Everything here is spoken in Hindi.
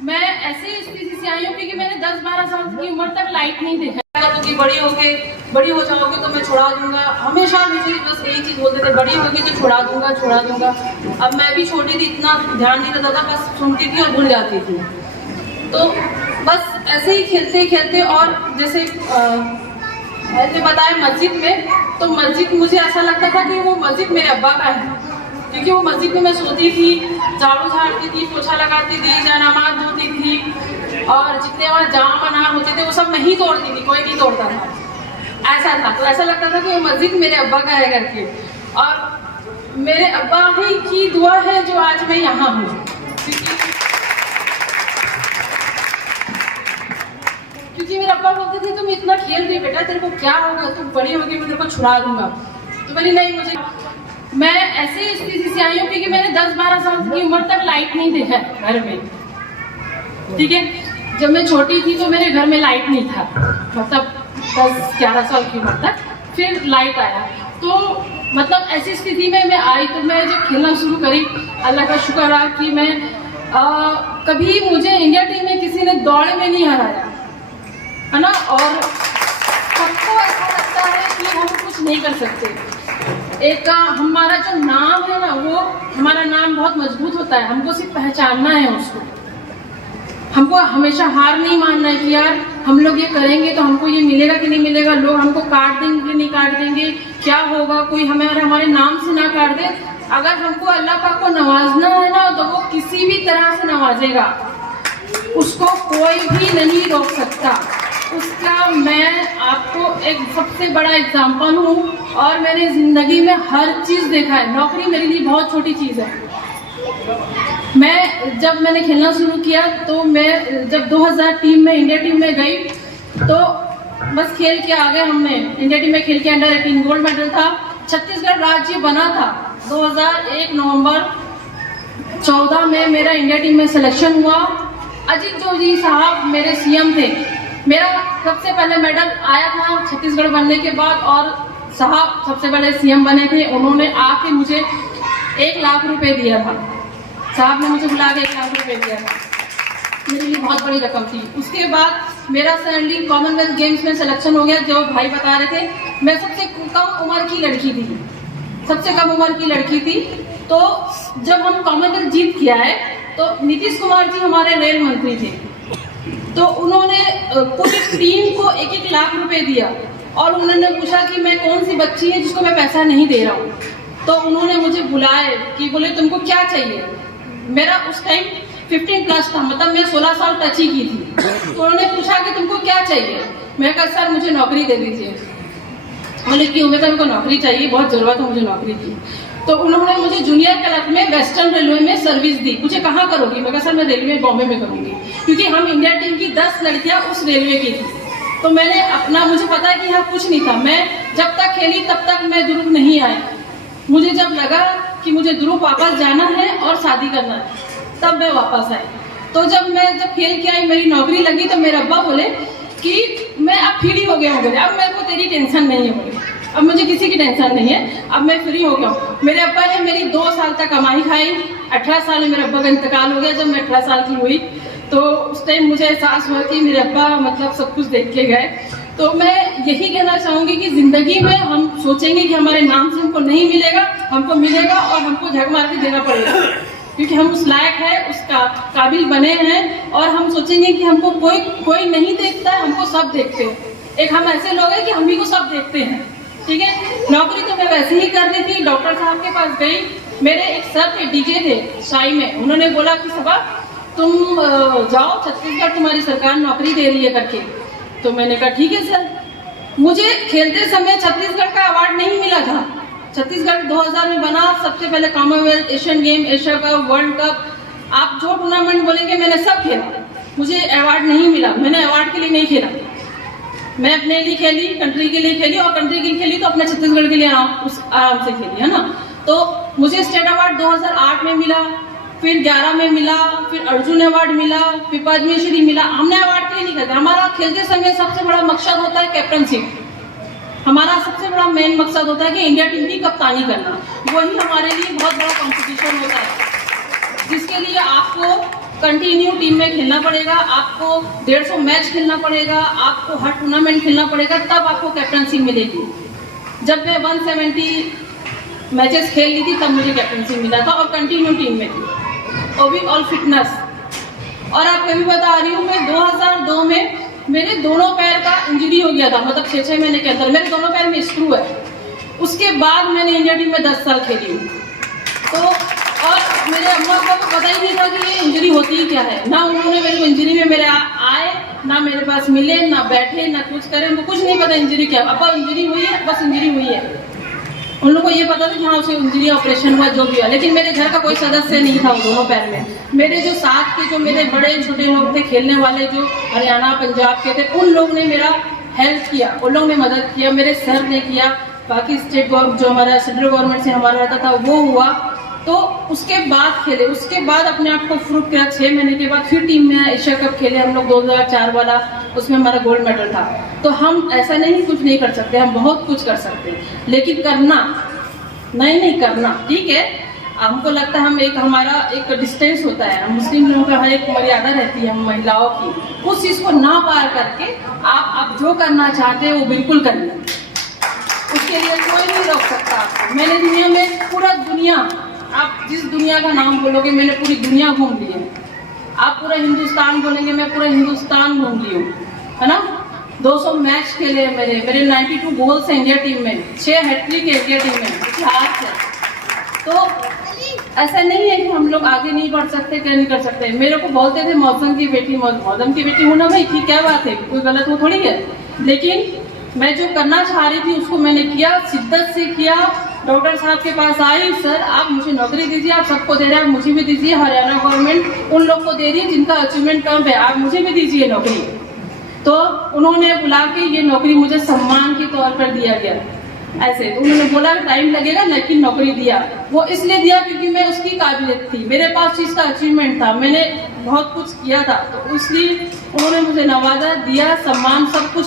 मैं ऐसी स्थिति से आई हूँ क्योंकि मैंने 10-12 साल की उम्र तक लाइट नहीं देखा। क्योंकि बड़ी हो जाओगे तो मैं छुड़ा दूंगा, हमेशा मुझे बस यही चीज बोलते थे, बड़ी होगी तो छुड़ा दूंगा। अब मैं भी छोटी थी, इतना ध्यान नहीं रहता था, बस सुनती थी और भूल जाती थी। तो बस ऐसे ही खेलते खेलते, और जैसे ऐसे बताया मस्जिद में, तो मस्जिद मुझे ऐसा लगता था कि वो मस्जिद मेरे अब्बा का है, क्योंकि वो मस्जिद में मैं सोती थी, झाड़ू झाड़ती थी, पोछा लगाती थी, नमाज धोती थी, और जितने वहाँ जाम अनार होते थे वो सब मैं ही तोड़ती थी, कोई नहीं तोड़ता था। ऐसा था, तो ऐसा लगता था कि वो मस्जिद मेरे अब्बा का है करके, और मेरे अब्बा ही की दुआ है जो आज मैं यहाँ हूँ। क्योंकि मेरे अब्बा बोलते थे तुम इतना खेल रही बेटा, तेरे को क्या होगा, तुम बड़ी होगी मैं तेरे को छुड़ा दूंगा। तो बोली नहीं, मुझे, मैं ऐसी स्थिति से आई हूँ क्योंकि मैंने 10-12 साल की उम्र तक लाइट नहीं देखा घर में, ठीक है। जब मैं छोटी थी तो मेरे घर में लाइट नहीं था, मतलब 10-11 साल की उम्र तक, फिर लाइट आया। तो मतलब ऐसी स्थिति में मैं आई, तो मैं जब खेलना शुरू करी, अल्लाह का शुक्र रहा कि मैं कभी मुझे इंडिया टीम में किसी ने दौड़े में नहीं हराया, है ना। और सबको ऐसा लगता है कि हम कुछ नहीं कर सकते। एक हमारा जो नाम है ना, वो हमारा नाम बहुत मजबूत होता है, हमको सिर्फ पहचानना है उसको, हमको हमेशा हार नहीं मानना है कि यार हम लोग ये करेंगे तो हमको ये मिलेगा कि नहीं मिलेगा, लोग हमको काट देंगे कि नहीं काट देंगे, क्या होगा, कोई हमारे नाम से ना काट दे। अगर हमको अल्लाह पाक को नवाजना है ना, तो वो किसी भी तरह से नवाजेगा, उसको कोई भी नहीं रोक सकता। उसका मैं आपको एक सबसे बड़ा एग्जाम्पल हूँ, और मैंने जिंदगी में हर चीज देखा है। नौकरी मेरे लिए बहुत छोटी चीज है। जब मैंने खेलना शुरू किया, तो मैं जब 2000 टीम में, इंडिया टीम में गई, तो बस खेल के आ गए हमने। इंडिया टीम में खेल के अंडर 18 गोल्ड मेडल था। छत्तीसगढ़ राज्य बना था 2001 नवंबर 14 में मेरा इंडिया टीम में सिलेक्शन हुआ। अजीत जोगी साहब मेरे सीएम थे। मेरा सबसे पहले मेडल आया था छत्तीसगढ़ बनने के बाद, और साहब सबसे पहले सीएम बने थे। उन्होंने आके मुझे 1 लाख रुपए दिया था। साहब ने मुझे बुला के 1 लाख रुपए दिया था, मेरे लिए बहुत बड़ी रकम थी। उसके बाद मेरा सडनली कॉमनवेल्थ गेम्स में सिलेक्शन हो गया। जो भाई बता रहे थे, मैं सबसे कम उम्र की लड़की थी, सबसे कम उम्र की लड़की थी। तो जब हम कॉमनवेल्थ जीत के आए, तो नीतीश कुमार जी हमारे रेल मंत्री थे, तो उन्होंने पूरी टीम को 1-1 लाख रुपए दिया, और उन्होंने पूछा कि मैं कौन सी बच्ची है जिसको मैं पैसा नहीं दे रहा हूँ। तो उन्होंने मुझे बुलाए कि बोले तुमको क्या चाहिए। मेरा उस टाइम 15 प्लस था, मतलब मैं 16 साल टच ही की थी। तो उन्होंने पूछा कि तुमको क्या चाहिए। मैं कहा सर मुझे नौकरी दे दीजिए। बोले क्यों? मैं तुमको नौकरी चाहिए, बहुत जरूरत है मुझे नौकरी की। तो उन्होंने मुझे जूनियर क्लर्क में वेस्टर्न रेलवे में सर्विस दी। मुझे कहाँ करोगी? मैं कहा सर मैं रेलवे बॉम्बे में करूंगी, क्योंकि हम इंडिया टीम की 10 लड़कियां उस रेलवे की थी। तो मैंने अपना, मुझे पता है कि यहाँ कुछ नहीं था। मैं जब तक खेली तब तक मैं ध्रुव नहीं आई। मुझे जब लगा कि मुझे ध्रुव वापस जाना है और शादी करना है, तब मैं वापस आई। तो जब खेल के आई, मेरी नौकरी लगी, तो मेरे अब्बा बोले कि मैं अब फ्री हो गया हूँ, अब मेरे को तेरी टेंशन नहीं है। बोले अब मुझे किसी की टेंशन नहीं है, अब मैं फ्री हो गया हूँ। मेरे अब्बा ने मेरी 2 साल तक कमाई खाई। 18 साल में मेरे अब्बा का इंतकाल हो गया। जब मैं 18 साल की हुई, तो उस टाइम मुझे एहसास हुआ कि मेरे अब्बा मतलब सब कुछ देख के गए। तो मैं यही कहना चाहूंगी कि जिंदगी में हम सोचेंगे कि हमारे नाम से हमको नहीं मिलेगा, हमको मिलेगा, और हमको झक मार के देना पड़ेगा, क्योंकि हम उस लायक है, उसका काबिल बने हैं। और हम सोचेंगे कि हमको कोई नहीं देखता है, हमको सब देखते हैं। एक हम ऐसे लोग हैं कि हम ही को सब देखते हैं, ठीक है। नौकरी तो मैं वैसे ही कर रही थी। डॉक्टर साहब के पास गई, मेरे एक सर थे, डीजे थे साई में। उन्होंने बोला कि सबा तुम जाओ छत्तीसगढ़, तुम्हारी सरकार नौकरी दे रही है करके। तो मैंने कहा ठीक है सर। मुझे खेलते समय छत्तीसगढ़ का अवार्ड नहीं मिला था। छत्तीसगढ़ 2000 में बना, सबसे पहले Commonwealth, Asian game, Asia cup, world cup, आप जो टूर्नामेंट बोलेंगे मैंने सब खेला। मुझे अवार्ड नहीं मिला। मैंने अवार्ड के लिए नहीं खेला, मैं अपने लिए खेली, कंट्री के लिए खेली, और कंट्री के लिए खेली तो अपने छत्तीसगढ़ के लिए आराम से खेली, है ना। तो मुझे स्टेट अवार्ड 2008 में मिला, फिर 11 में मिला, फिर अर्जुन अवार्ड मिला, फिर पद्मश्री मिला। हमने अवार्ड के लिए नहीं करते। हमारा खेलते समय सबसे बड़ा मकसद होता है कैप्टनशिप। हमारा सबसे बड़ा मेन मकसद होता है कि इंडिया टीम की कप्तानी करना। वही हमारे लिए बहुत बड़ा कंपटीशन होता है, जिसके लिए आपको कंटिन्यू टीम में खेलना पड़ेगा, आपको 150 मैच खेलना पड़ेगा, आपको हर टूर्नामेंट खेलना पड़ेगा, तब आपको कैप्टनसी मिलेगी। जब मैं 170 मैचेस खेल ली थी तब मुझे कैप्टनसी मिला था और कंटिन्यू टीम में थी, और भी ऑल फिटनेस। और आपको भी बता रही हूँ, मैं 2002 में मेरे दोनों पैर का इंजरी हो गया था, मतलब 6 महीने के अंदर मेरे दोनों पैर में स्क्रू है। उसके बाद मैंने इंडिया टीम में 10 साल खेली हूँ। तो और मेरे अम्मा को पता ही नहीं था कि ये इंजरी होती ही क्या है, ना उन्होंने मेरे को इंजरी में मेरे आए, ना मेरे पास मिले, ना बैठे, ना कुछ करें, उनको कुछ नहीं पता इंजरी क्या। अब इंजरी हुई है, बस इंजरी हुई है। उन लोगों को ये पता था कि हाँ उसे इंजरी ऑपरेशन हुआ, जो भी हुआ, लेकिन मेरे घर का कोई सदस्य नहीं था दोनों पैर में। मेरे जो साथ के जो मेरे बड़े छोटे लोग थे खेलने वाले, जो हरियाणा पंजाब के थे, उन लोग ने मेरा हेल्प किया, उन लोगों ने मदद किया, मेरे सर ने किया। बाकी स्टेट जो हमारा सेंट्रल गवर्नमेंट से हमारा रहता था वो हुआ। तो उसके बाद खेले, उसके बाद अपने आप को प्रूव किया। 6 महीने के बाद फिर टीम में एशिया कप खेले हम लोग 2004 वाला, उसमें हमारा गोल्ड मेडल था। तो हम ऐसा नहीं कुछ नहीं कर सकते, हम बहुत कुछ कर सकते हैं, लेकिन करना नहीं करना। ठीक है, हमको लगता है हम एक हमारा एक डिस्टेंस होता है, मुस्लिम लोगों का हर एक मर्यादा रहती है हम महिलाओं की, उस चीज़ को ना पार करके आप जो करना चाहते हैं वो बिल्कुल करिए, उसके लिए कोई नहीं रोक सकता आपको। मैंने दुनिया में पूरा दुनिया, आप जिस दुनिया का नाम बोलोगे मैंने पूरी दुनिया घूम ली है। आप पूरा हिंदुस्तान बोलेंगे, मैं पूरा हिंदुस्तान घूम ली हूँ, है ना। 200 मैच खेले मेरे 92 गोल्स हैं इंडिया टीम में, 6 हैट्रिक है इंडिया टीम में, इतिहास है। तो ऐसा नहीं है कि हम लोग आगे नहीं बढ़ सकते, क्या नहीं कर सकते। मेरे को बोलते थे मौसम की बेटी, मौसम की बेटी होना भाई ठीक, क्या बात है, कोई गलत वो थोड़ी है। लेकिन मैं जो करना चाह रही थी उसको मैंने किया, शिद्दत से किया। डॉक्टर साहब के पास आई, सर आप मुझे नौकरी दीजिए, आप सबको दे रहे हैं, आप मुझे भी दीजिए। हरियाणा गवर्नमेंट उन लोग को दे रही है जिनका अचीवमेंट कम है, आप मुझे भी दीजिए नौकरी। तो उन्होंने बुला के ये नौकरी मुझे सम्मान के तौर पर दिया गया। ऐसे तो उन्होंने बोला टाइम लगेगा, लेकिन नौकरी दिया। वो इसलिए दिया क्योंकि मैं उसकी काबिलियत थी, मेरे पास चीज का अचीवमेंट था, मैंने बहुत कुछ किया था, तो इसलिए उन्होंने मुझे नवाजा, दिया, सम्मान, सब कुछ।